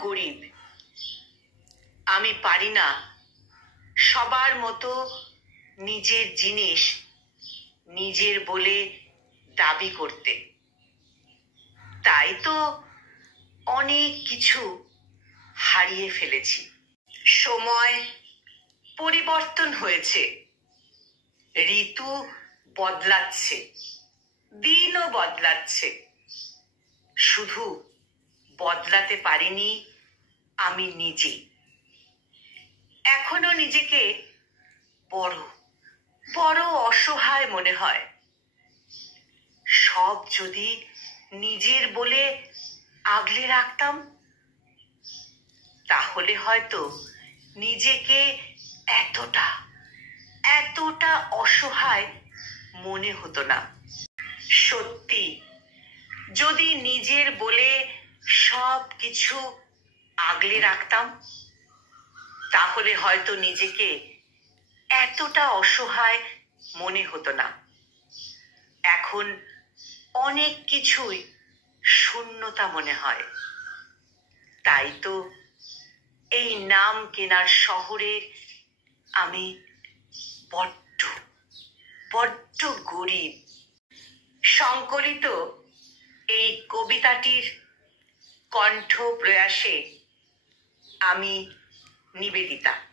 গরিব। আমি পারি না সবার মতো নিজের জিনিস নিজের বলে দাবি করতে। তাই তো অনেক কিছু হারিয়ে ফেলেছি। সময় পরিবর্তন হয়েছে, ঋতু বদলাচ্ছে, দিনও বদলাচ্ছে। শুধু বদলাতে পারিনি আমি নিজে। এখনো নিজেকে বড় বড় অসহায় মনে হয়। সব যদি নিজের বলে আগলে রাখতাম, তাহলে হয়তো নিজেকে এতটা এতটা অসহায় মনে হতো না। সত্যি, যদি নিজের বলে সব কিছু আগলে রাখতাম, তাহলে হয়তো নিজেকে এতটা অসহায় মনে হতো না। এখন অনেক কিছুই শূন্যতা মনে হয়। তাই তো এই নাম কেনার শহরে আমি বড্ড বড্ড গরিব। সংকলিত এই কবিতাটির কণ্ঠ প্রয়াসে আমি নিবেদিতা।